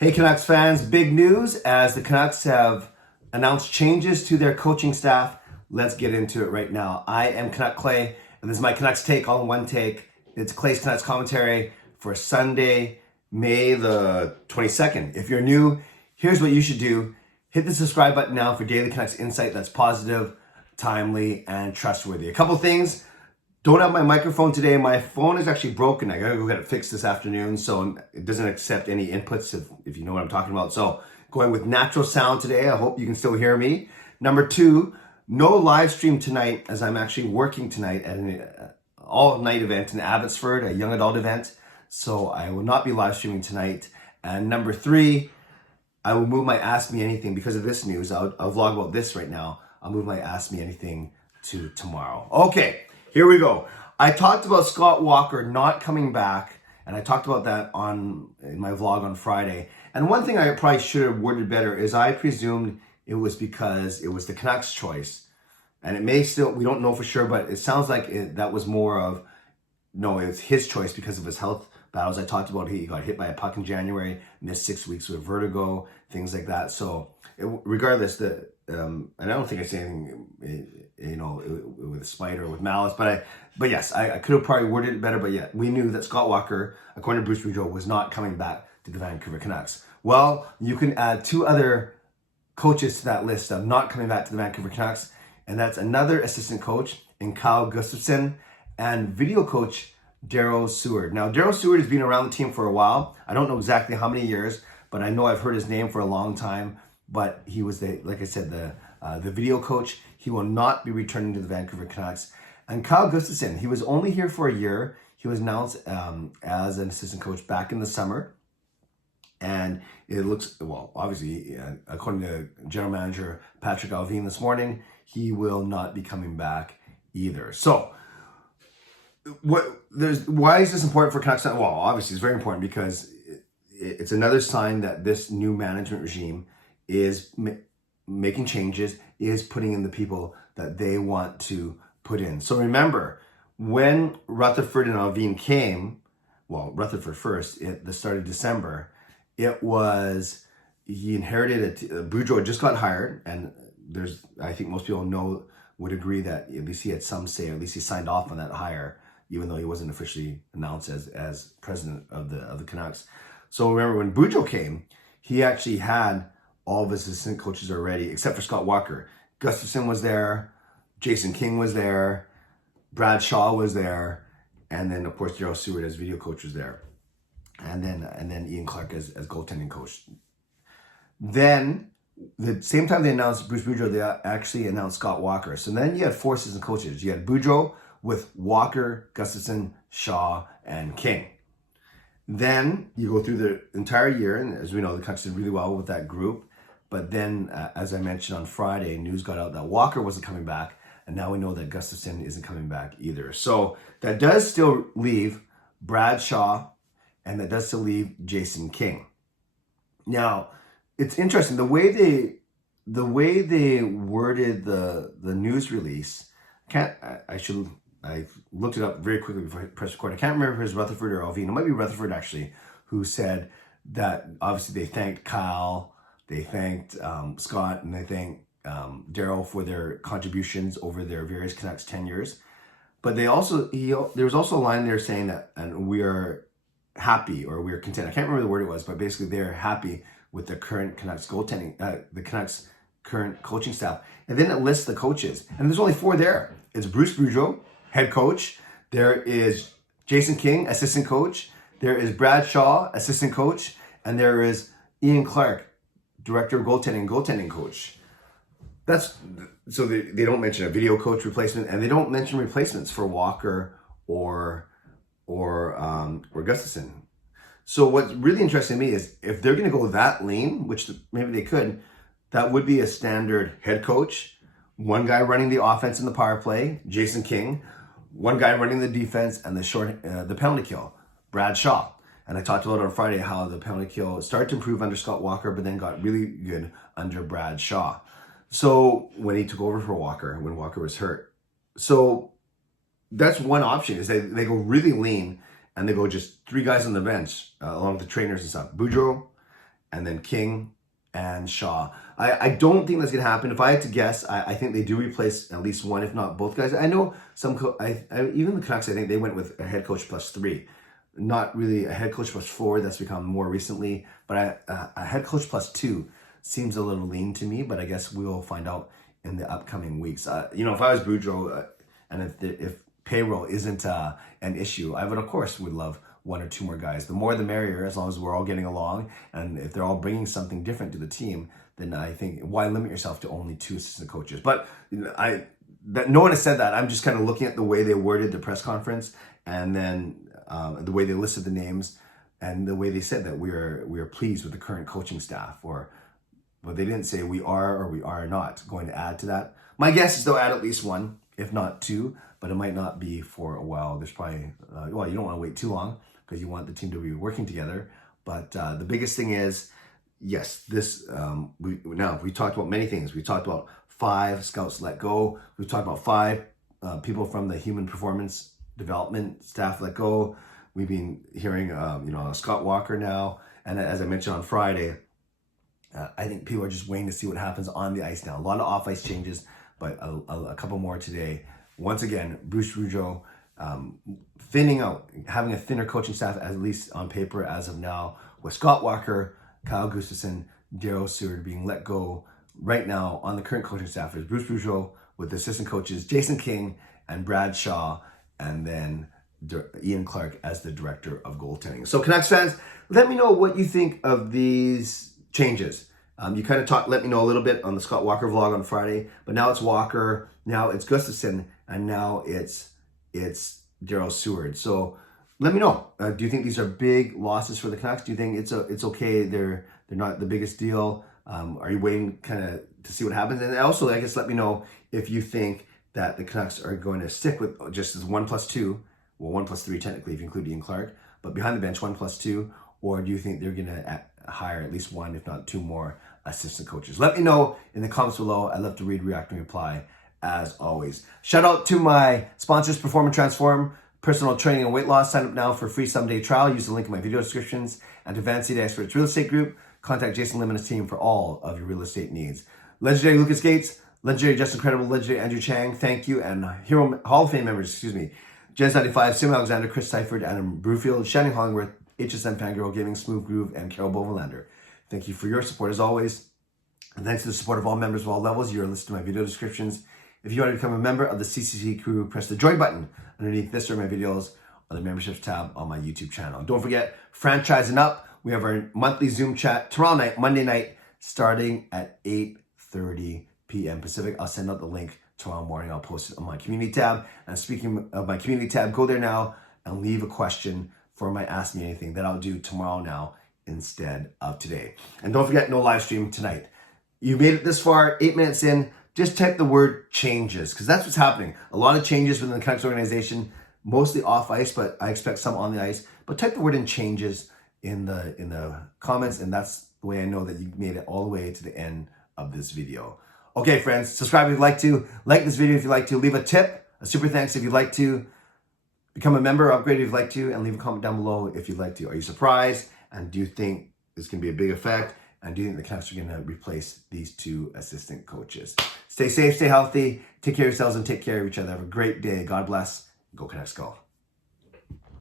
Hey Canucks fans, big news as the Canucks have announced changes to their coaching staff. Let's get into it right now. I am Canuck Clay, and this is my Canucks take, all in one take. It's Clay's Canucks commentary for Sunday, May the 22nd. If you're new, here's what you should do. Hit the subscribe button now for daily Canucks insight that's positive, timely, and trustworthy. A couple things. Don't have my microphone today. My phone is actually broken. I gotta go get it fixed this afternoon, so it doesn't accept any inputs if you know what I'm talking about. So going with natural sound today. I hope you can still hear me. Number two, no live stream tonight as I'm actually working tonight at an all-night event in Abbotsford, a young adult event. So I will not be live streaming tonight. And number three, I will move my Ask Me Anything because of this news. I'll vlog about this right now. I'll move my Ask Me Anything to tomorrow. Okay. Here we go. I talked about Scott Walker not coming back, and I talked about that in my vlog on Friday. And one thing I probably should have worded better is I presumed it was because it was the Canucks' choice. And it may still, we don't know for sure, but it sounds like that was more of, no, it's his choice because of his health battles. I talked about he got hit by a puck in January, missed 6 weeks with vertigo, things like that. So regardless, and I don't think I say anything, with spite or with malice, but yes, I could have probably worded it better, but yeah, we knew that Scott Walker, according to Bruce Boudreau, was not coming back to the Vancouver Canucks. Well, you can add two other coaches to that list of not coming back to the Vancouver Canucks, and that's another assistant coach in Kyle Gustafson and video coach Darryl Seward. Now, Darryl Seward has been around the team for a while. I don't know exactly how many years, but I know I've heard his name for a long time. But he was like I said, the video coach. He will not be returning to the Vancouver Canucks. And Kyle Gustafson, he was only here for a year. He was announced as an assistant coach back in the summer. And it looks, well, obviously, according to general manager Patrick Alvin this morning, he will not be coming back either. So, why is this important for Canucks? Well, obviously, it's very important because it's another sign that this new management regime is making changes, is putting in the people that they want to put in. So remember, when Rutherford and Alvin came, well, Rutherford first, at the start of December, he inherited Boudreau had just got hired, and I think most people would agree that at least he had some say, or at least he signed off on that hire, even though he wasn't officially announced as president of the Canucks. So remember, when Boudreau came, he actually had all of his assistant coaches are ready, except for Scott Walker. Gustafson was there, Jason King was there, Brad Shaw was there, and then of course Darryl Seward as video coach was there, and then Ian Clark as goaltending coach. Then the same time they announced Bruce Boudreau, they actually announced Scott Walker. So then you had four assistant coaches. You had Boudreau with Walker, Gustafson, Shaw, and King. Then you go through the entire year, and as we know, the Canucks did really well with that group. But then, as I mentioned on Friday, news got out that Walker wasn't coming back, and now we know that Gustafson isn't coming back either. So that does still leave Brad Shaw, and that does still leave Jason King. Now, it's interesting the way they worded the news release. I looked it up very quickly before I pressed record. I can't remember if it was Rutherford or Alvin. It might be Rutherford actually, who said that obviously they thanked Kyle. They thanked Scott, and they thanked Darryl for their contributions over their various Canucks tenures. But there was also a line there saying that, and we are happy, or we are content. I can't remember the word it was, but basically they're happy with the current Canucks the Canucks current coaching staff. And then it lists the coaches, and there's only four there. It's Bruce Boudreau, head coach. There is Jason King, assistant coach. There is Brad Shaw, assistant coach, and there is Ian Clark, director of goaltending coach. So they don't mention a video coach replacement, and they don't mention replacements for Walker or Gustafson. So what's really interesting to me is if they're going to go that lean, which maybe they could, that would be a standard head coach, one guy running the offense in the power play, Jason King, one guy running the defense and the penalty kill, Brad Shaw. And I talked about on Friday how the penalty kill started to improve under Scott Walker, but then got really good under Brad Shaw. So when he took over for Walker, when Walker was hurt. So that's one option, is they go really lean and they go just three guys on the bench along with the trainers and stuff. Boudreau and then King and Shaw. I don't think that's going to happen. If I had to guess, I think they do replace at least one, if not both guys. I know some, even the Canucks, I think they went with a head coach plus 3. Not really a head coach plus 4, that's become more recently, but a head coach plus 2 seems a little lean to me, but I guess we will find out in the upcoming weeks. You know, if I was Boudreau, and if payroll isn't an issue, I would, of course, would love 1 or 2 more guys. The more the merrier, as long as we're all getting along, and if they're all bringing something different to the team, then I think, why limit yourself to only 2 assistant coaches? But no one has said that. I'm just kind of looking at the way they worded the press conference, and then the way they listed the names, and the way they said that we are pleased with the current coaching staff, but they didn't say we are or we are not going to add to that. My guess is they'll add at least 1, if not 2, but it might not be for a while. There's probably, well, you don't want to wait too long because you want the team to be working together. But the biggest thing is, yes, this, we talked about many things. We talked about 5 scouts let go. We've talked about 5 people from the human performance development staff let go. We've been hearing, Scott Walker now. And as I mentioned on Friday, I think people are just waiting to see what happens on the ice now. A lot of off-ice changes, but a couple more today. Once again, Bruce Boudreau thinning out, having a thinner coaching staff, at least on paper as of now, with Scott Walker, Kyle Gustafson, Darryl Seward being let go. Right now, on the current coaching staff is Bruce Boudreau with the assistant coaches Jason King and Brad Shaw, and then Ian Clark as the director of goaltending. So Canucks fans, let me know what you think of these changes. You kind of let me know a little bit on the Scott Walker vlog on Friday, but now it's Walker, now it's Gustafson, and now it's Darryl Seward. So let me know. Do you think these are big losses for the Canucks? Do you think it's okay? They're not the biggest deal. Are you waiting kind of to see what happens? And also, I guess, let me know if you think that the Canucks are going to stick with just as 1 plus 2, well, 1 plus 3 technically if you include Ian Clark, but behind the bench 1 plus 2, or do you think they're going to hire at least 1, if not 2 more assistant coaches? Let me know in the comments below. I love to read, react, and reply as always. Shout out to my sponsors, Perform and Transform, personal training and weight loss. Sign up now for a free 7-day trial. Use the link in my video descriptions. And to Van City Experts Real Estate Group, contact Jason Lim and his team for all of your real estate needs. Legendary Lucas Gates, legendary Justin Credible, legendary Andrew Chang, thank you. And Hero Hall of Fame members, Jens 95, Sam Alexander, Chris Seifert, Adam Brewfield, Shannon Hollingworth, HSM Fangirl Gaming, Smooth Groove, and Carol Bovelander. Thank you for your support as always. And thanks to the support of all members of all levels. You're listening to my video descriptions. If you want to become a member of the CCC Crew, press the join button underneath this or my videos or the memberships tab on my YouTube channel. Don't forget, franchising up. We have our monthly Zoom chat tomorrow night, Monday night, starting at 8:30 p.m. Pacific. I'll send out the link tomorrow morning. I'll post it on my community tab. And speaking of my community tab, go there now and leave a question for my Ask Me Anything that I'll do tomorrow now instead of today. And don't forget, no live stream tonight. You made it this far, 8 minutes in, just type the word changes, because that's what's happening. A lot of changes within the Canucks organization, mostly off ice, but I expect some on the ice. But type the word in changes in the comments, and that's the way I know that you made it all the way to the end of this video. Okay, friends, subscribe if you'd like to, like this video if you'd like to, leave a tip, a super thanks if you'd like to, become a member, upgrade if you'd like to, and leave a comment down below if you'd like to. Are you surprised? And do you think this can be a big effect? And do you think the Canucks are going to replace these 2 assistant coaches? Stay safe, stay healthy, take care of yourselves, and take care of each other. Have a great day. God bless. Go Canucks, go.